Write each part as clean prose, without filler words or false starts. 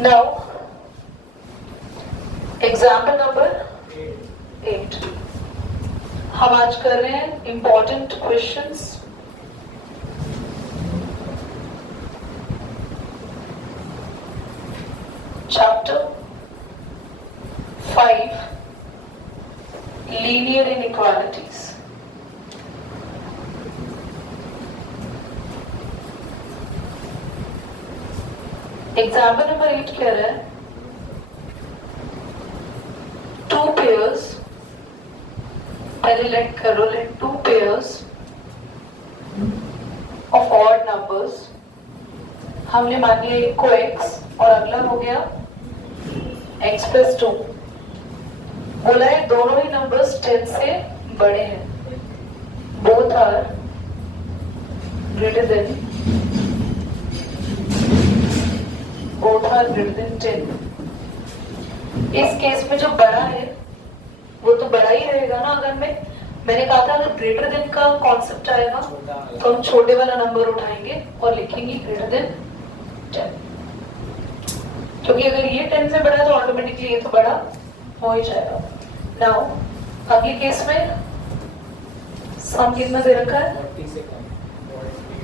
Now, example number 8. हम आज कर रहे हैं important questions. Chapter 5, Linear Inequalities. Example number 8 कह रहा है two pairs, पहले let two pairs of odd numbers. हमने मान लिया एक को x और अगला हो गया x plus 2. बोला है दोनों ही नंबर्स 10 से बड़े हैं. Both are greater than 10. इस केस में जो बड़ा है वो तो बड़ा ही रहेगा ना. अगर मैंने कहा था अगर ग्रेटर देन का कॉन्सेप्ट आएगा तो हम छोटे वाला नंबर उठाएंगे और लिखेंगे ग्रेटर देन 10, क्योंकि अगर ये 10 से बड़ा है तो ऑटोमेटिकली ये तो बड़ा हो ही जाएगा. नाउ अगली केस में सम कितना दे रखा है?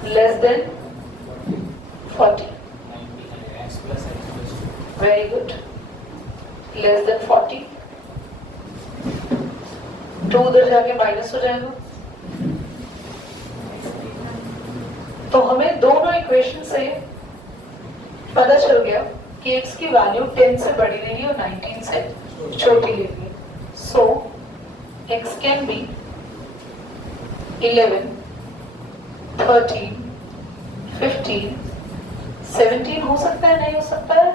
Less than 40. Very good. Less than 40. 2 उधर जाके माइनस हो जाएगा. तो हमें दोनों इक्वेशन से पता चल गया कि x की वैल्यू 10 से बड़ी लेनी और 19 से छोटी लेनी. सो x कैन बी 11, 13, 15, 17. हो सकता है? नहीं हो सकता है?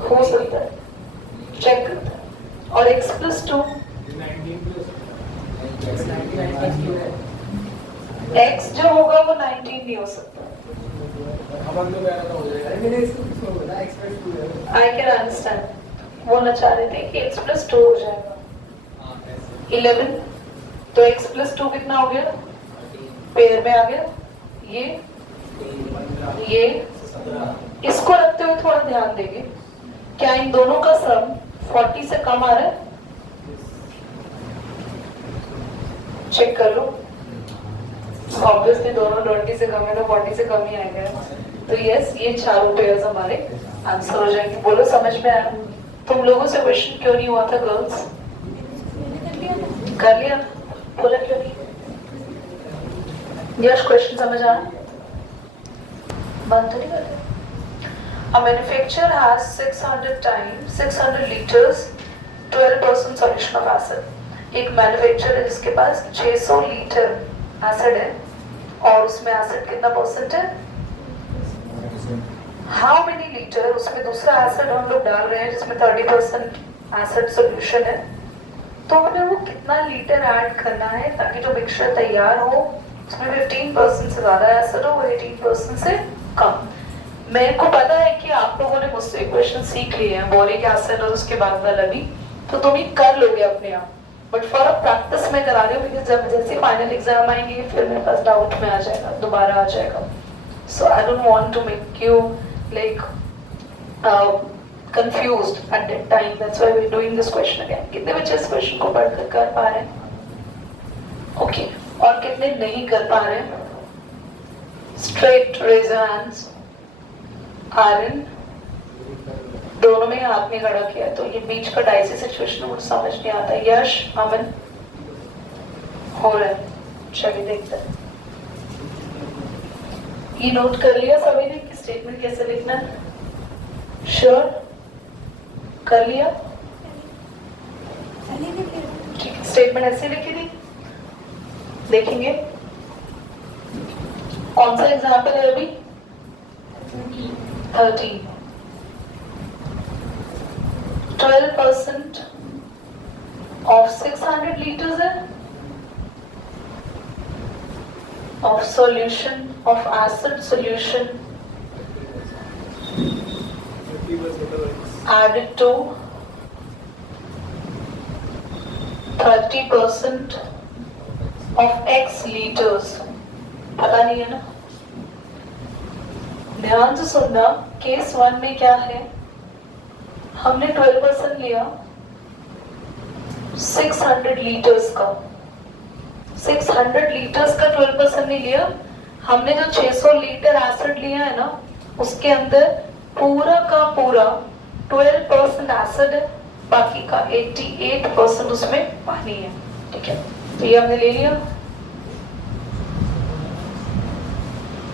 हो सकता है. चेक करते हैं. और x plus 2, x जो होगा वो 19 नहीं हो सकता. I can understand. बोलना चाह रहे थे कि x plus 2 हो जाएगा 11. तो x plus 2 कितना हो गया? पेयर में आ गया. ये इसको रखते हुए थोड़ा ध्यान देंगे. क्या इन दोनों का सम 40 से कम आ रहा है? चेक कर लो. ऑब्वियसली दोनों 20 से कम है तो 40 से कम ही आएगा. तो यस, ये चारों पेयर्स हमारे आंसर हो जाएंगे. बोलो समझ में आया? तुम लोगों से क्वेश्चन क्यों नहीं हुआ था गर्ल्स? कर लिया? बोला क्यों नहीं? यस, क्वेश्चन समझ आया? बंद तो नहीं करते. A manufacturer has 600 liters, 12% solution of acid. एक मैन्युफैक्चरर है जिसके पास 600 लीटर एसिड है और उसमें एसिड कितना परसेंट है? How many litre? उसमें दूसरा एसिड हम लोग डाल रहे हैं जिसमें 30% एसिड सॉल्यूशन है. तो हमें वो कितना लीटर ऐड करना है ताकि जो मिक्सचर तैयार हो उसमें 15% से ज्यादा एसिड हो, 18% से कम. मेरे को पता है कि आप लोगों ने मुझसे इक्वेशन सीख लिए हैं, बोरिक एसिड और उसके बाद वाला भी, तो तुम ही कर लोगे अपने आप. बट फॉर अ प्रैक्टिस में करा रही हूँ क्योंकि जब जैसे फाइनल एग्जाम आएंगे फिर मेरे पास डाउट में आ जाएगा, दोबारा आ जाएगा. So I don't want to make you like confused at that time. That's why we are doing this question again. कितने बच्चे इस क्वेश्चन को पढ़कर कर पा रहे हैं? ओके. और कितने नहीं कर पा रहे हैं? Straight raise your hands. Aryan दोनों में हाथ में खड़ा किया. तो ये बीच का डाइसी सिचुएशन मुझे समझ नहीं आता. यश, अमन हो रहा है. चलिए देखते हैं. ये नोट कर लिया सभी ने कि स्टेटमेंट कैसे लिखना है? श्योर कर लिया? ठीक है. स्टेटमेंट ऐसे लिखी थी. देखेंगे कौन सा एग्जाम्पल है अभी? 13. 12% of 600 liters of solution of acid solution added to 30% of X liters. पता नहीं है ना? ध्यान से सुनना. केस 1 में क्या है? हमने 12% लिया 600 लीटर्स का, 600 लीटर्स का 12% नहीं लिया हमने। जो 600 लीटर एसिड लिया है ना, उसके अंदर पूरा का पूरा 12% एसिड है, बाकी का 88% उसमें पानी है। ठीक है, तो ये हमने ले लिया।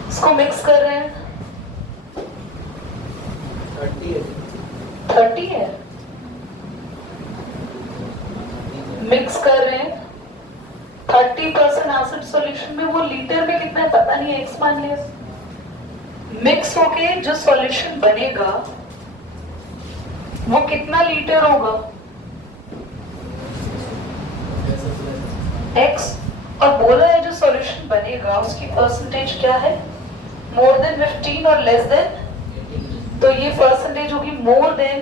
इसको मिक्स कर रहे हैं। 30 है, मिक्स कर रहे हैं। 30% एसिड सॉल्यूशन में, वो लीटर में कितना है पता नहीं है, x मान लिया। मिक्स होके जो सॉल्यूशन बनेगा वो कितना लीटर होगा, x। और बोला है जो सॉल्यूशन बनेगा उसकी परसेंटेज क्या है, मोर देन 15 और लेस देन, तो ये परसेंटेज होगी मोर देन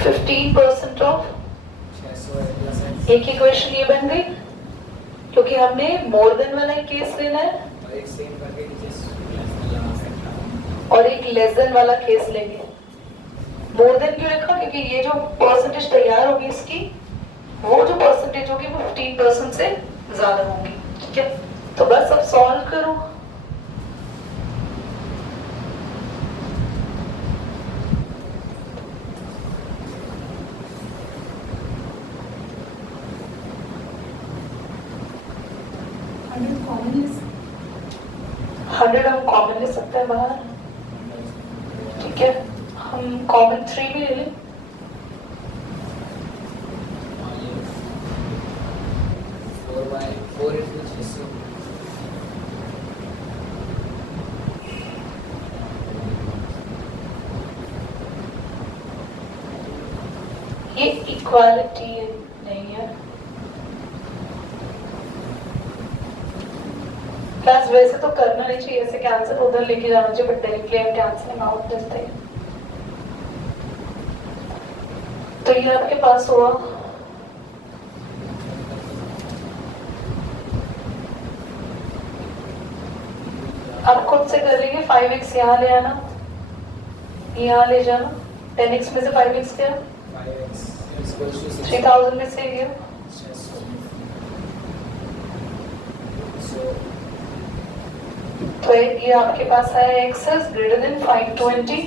15% ऑफ। एक इक्वेशन ये बन गई, क्योंकि हमने मोर देन वाला केस लेना है और एक लेस देन वाला केस लेंगे। मोर देन क्यों लिखा, क्योंकि ये जो परसेंटेज तैयार होगी इसकी, वो जो परसेंटेज होगी वो 15% से ज्यादा होगी। ठीक है, तो बस अब सॉल्व करो। हंड्रेड हम कॉमन ले सकते हैं बाहर। ठीक है, हम कॉमन 3 भी ले लें। ये इक्वालिटी नहीं है क्लास, वैसे तो करना नहीं चाहिए, ऐसे कैंसर उधर लेके जाना चाहिए, बट डायरेक्टली हम कैंसलिंग आउट करते हैं। तो ये आपके पास हुआ आप खुद से कर लेंगे। 5x यहाँ ले आना, यहाँ ले जाना। 10x में से 5x क्या, 3000 में से ये, तो ये आपके पास है x is greater than 520।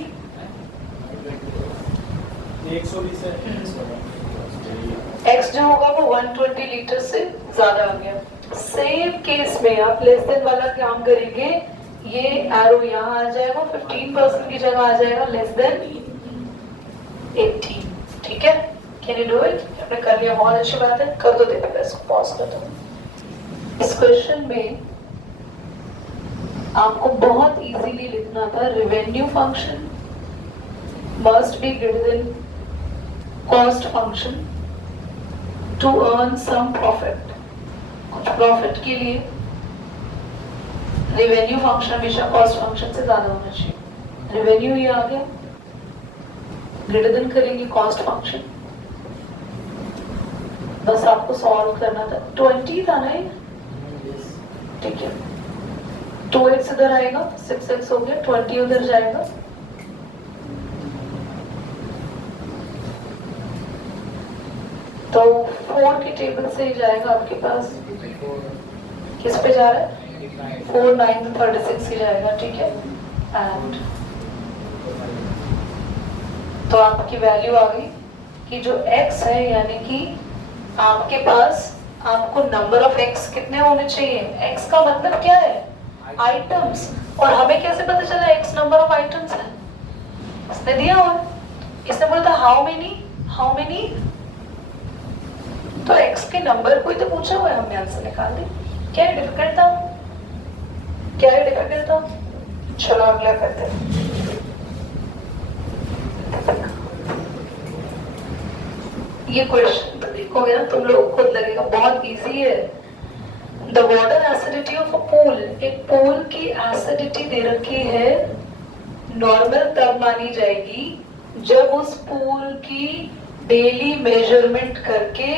x जो होगा वो 120 लीटर से ज्यादा आ गया। सेम केस में आप लेस देन वाला काम करेंगे, ये एरो यहाँ आ जाएगा, 15% की जगह आ जाएगा लेस देन 18। ठीक है, कैन यू डू इट? आपने कर लिया, बहुत अच्छी बात है, कर दो। देखो इसको पॉज कर दो। इस क्वेश्चन में आपको बहुत इजीली लिखना था, revenue function must be greater than cost function to earn some profit. कुछ प्रॉफिट के लिए रेवेन्यू फंक्शन हमेशा कॉस्ट फंक्शन से ज्यादा होना चाहिए। रेवेन्यू ये आ गया, ग्रेटर देन करेंगे कॉस्ट फंक्शन। बस आपको सॉल्व करना था। 20 था ना ये, ठीक है। 2x इधर आएगा, 6x हो गया, 20 उधर जाएगा, तो 4 की टेबल से ही जाएगा आपके पास। किस पे जा रहा है? 4 9 तो 36 ही जाएगा। ठीक है, एंड तो आपकी वैल्यू आ गई कि जो x है, यानी कि आपके पास आपको नंबर ऑफ x कितने होने चाहिए। x का मतलब क्या है? आइटम्स। और हमें कैसे पता चला x नंबर ऑफ आइटम्स है? इसने दिया हुआ, इसने बोला था हाउ मेनी, तो x के नंबर को ही तो पूछा हुआ है, हमने आंसर निकाल दी। क्या है डिफिकल्ट था? चलो अगला करते हैं। ये क्वेश्चन तो देखोगे ना तुम लोग, खुद लगेगा बहुत इजी है। The water acidity of a pool, एक पूल की एसिडिटी दे रखी है, नॉर्मल तब मानी जाएगी जब उस पूल की डेली मेजरमेंट करके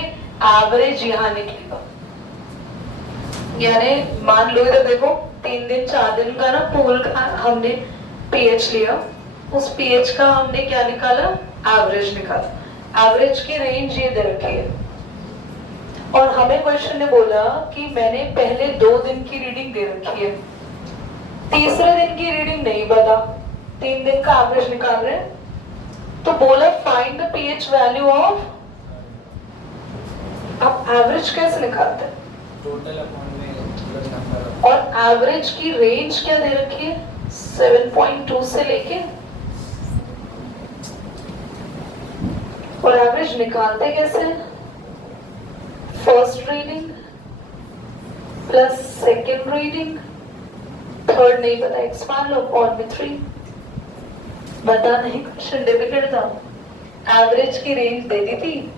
एवरेज यहाँ निकलेगा। यानी मान लो इधर देखो, 3 दिन 4 दिन का ना पूल का हमने पीएच लिया, उस पीएच का हमने क्या निकाला, एवरेज निकाला। एवरेज की रेंज ये दे रखी है और हमें क्वेश्चन ने बोला कि मैंने पहले 2 दिन की रीडिंग दे रखी है, तीसरे दिन की रीडिंग नहीं पता, 3 दिन का एवरेज निकाल रहे हैं, तो बोला find the pH value of. आप एवरेज कैसे निकालते हैं, टोटल अपॉन में नंबर, और एवरेज की रेंज क्या दे रखी है 7.2 से लेके, और एवरेज निकालते कैसे, first reading plus second reading, third नहीं पता, एक्सपांड लो अपॉन में 3। बता नहीं, क्वेश्चन डिफिकल्ट था, एवरेज की रेंज दे दी थी,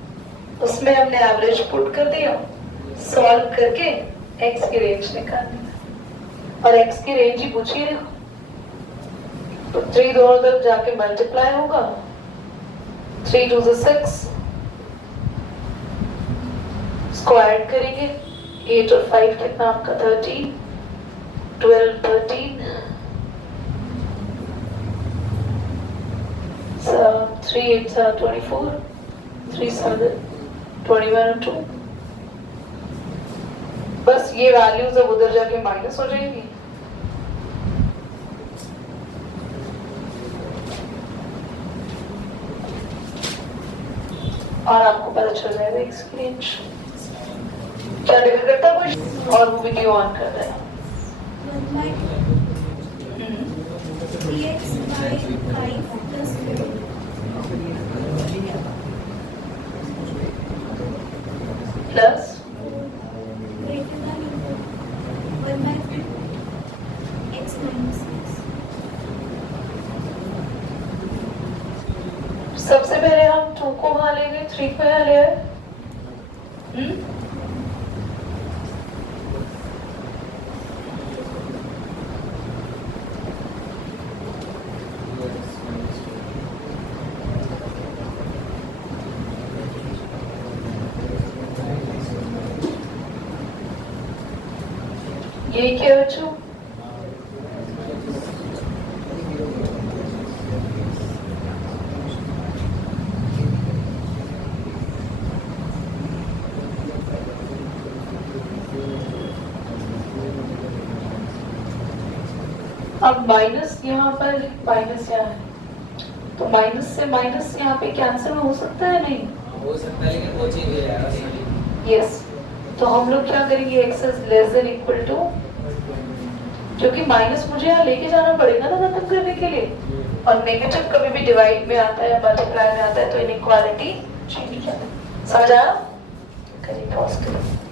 उसमें हमने एवरेज पुट कर दिया, सॉल्व करके एक्स की रेंज निकालनी है, और एक्स की रेंज ही पूछिए देखो, तो 3 दोनों तरफ जाके मल्टीप्लाई होगा, 3 2 6, इसको ऐड करेंगे, 8 और 5 कितना आपका 13, 12 13, 3 8 24, 3 7 21 और 2। बस ये वैल्यूज अब उधर जाके माइनस हो जाएगी, और आपको पता चल जाएगा एक्स की रेंज। क्या डिफिकल्ट था कुछ, और वो वीडियो ऑन कर रहे हैं। प्लस सबसे पहले हम 2 को वहां ले गए, 3 को यहाँ ले आए। ये क्या बच्चों, अब माइनस यहाँ पर, माइनस यहाँ है, तो माइनस से माइनस यहाँ पे कैंसिल हो सकता है, नहीं हो सकता है, लेकिन वो चीज है यस। तो हम लोग क्या करेंगे, X is less than equal to, क्योंकि माइनस मुझे यहाँ लेके जाना पड़ेगा ना खत्म करने के लिए, और नेगेटिव कभी भी डिवाइड में आता है, मल्टीप्लाई में आता है, तो इनइक्वालिटी चेंज हो जाता है। समझ आया, करिए पॉज करिए।